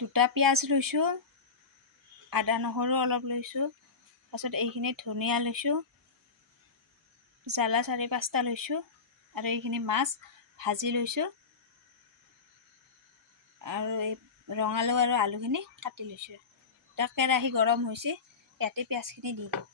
দুটা পিঁয়াজ লৈছোঁ, আদা নহৰু অলপ লৈছোঁ, তাৰপিছত এইখিনি ধনিয়া লৈছোঁ, জ্বালা 4-5টা লৈছোঁ আৰু এইখিনি মাছ ভাজি লৈছোঁ আৰু এই ৰঙালাও আৰু আলুখিনি কাটি লৈছোঁ। এতিয়া কেৰাহী গৰম হৈছে, ইয়াতে পিঁয়াজখিনি দি দিম।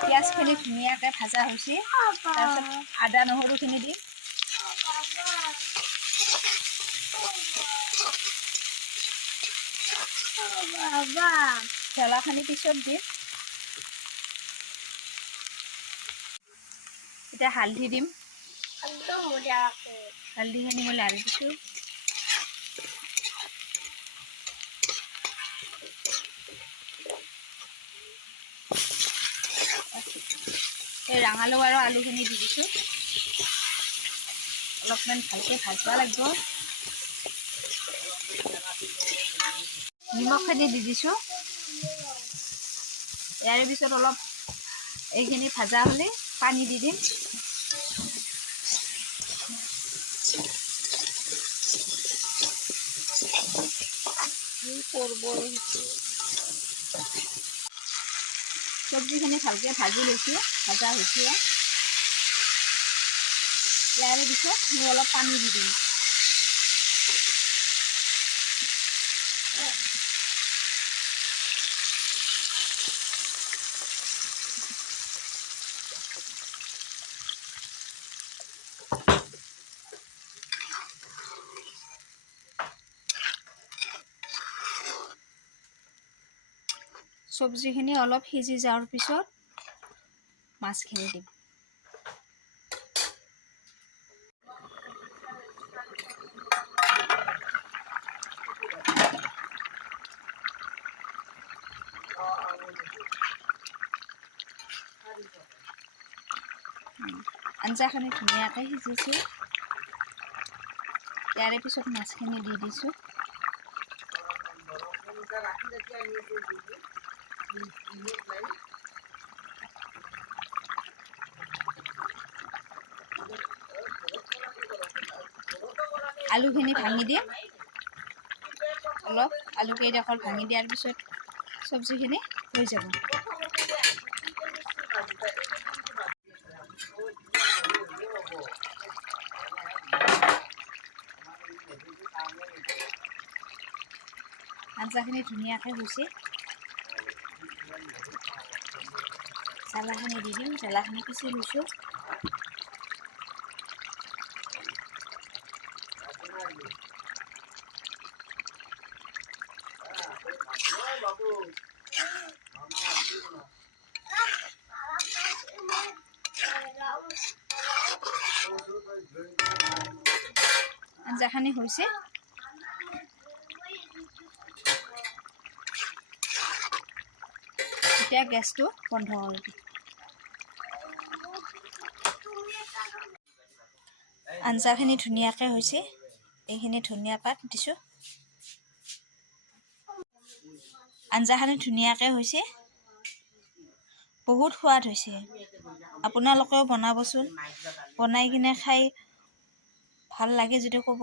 পিঁয়াজখিনি ধুনীয়াকৈ ভাজা হৈছে, তাৰপিছত আদা নহৰুখিনি দিম। জ্বলাখিনি পিছত দিম। এতিয়া হালধি দিম। হালধিখিনি মই লাৰি দিছোঁ। এই ৰঙালাও আৰু আলুখিনি দি দিছোঁ। অলপমান ভালকৈ ভাজবা লাগিব। নিমখখিনি দি দিছোঁ। ইয়াৰ পিছত অলপ এইখিনি ভাজা হ'লে পানী দি দিম। চব্জিখিনি ভালকৈ ভাজি লৈছোঁ, ভাজা হৈছে। ইয়াৰ পিছত মই অলপ পানী দি দিম। চব্জিখিনি অলপ সিজি যোৱাৰ পিছত মাছখিনি দিম। আঞ্জাখিনি ধুনীয়াকৈ সিজিছে। ইয়াৰে পিছত মাছখিনি দি দিছোঁ। আলুখিনি ভাঙি দিম। অলপ আলুকেইডোখৰ ভাঙি দিয়াৰ পিছত চব্জিখিনি হৈ যাব। আঞ্জাখিনি ধুনীয়াকৈ হৈছে। জ্বালাখিনি দি দিম। জ্বালাখিনি পিচি লৈছোঁ। আঞ্জাখিনি হৈছে। এতিয়া গেছটো বন্ধ কৰি দিম। আঞ্জাখিনি ধুনীয়াকৈ হৈছে। এইখিনি ধনিয়া পাত দিছোঁ। আঞ্জাখিনি ধুনীয়াকৈ হৈছে। বহুত সোৱাদ হৈছে। আপোনালোকেও বনাবচোন। বনাই কিনে খাই ভাল লাগে যদি ক'ব।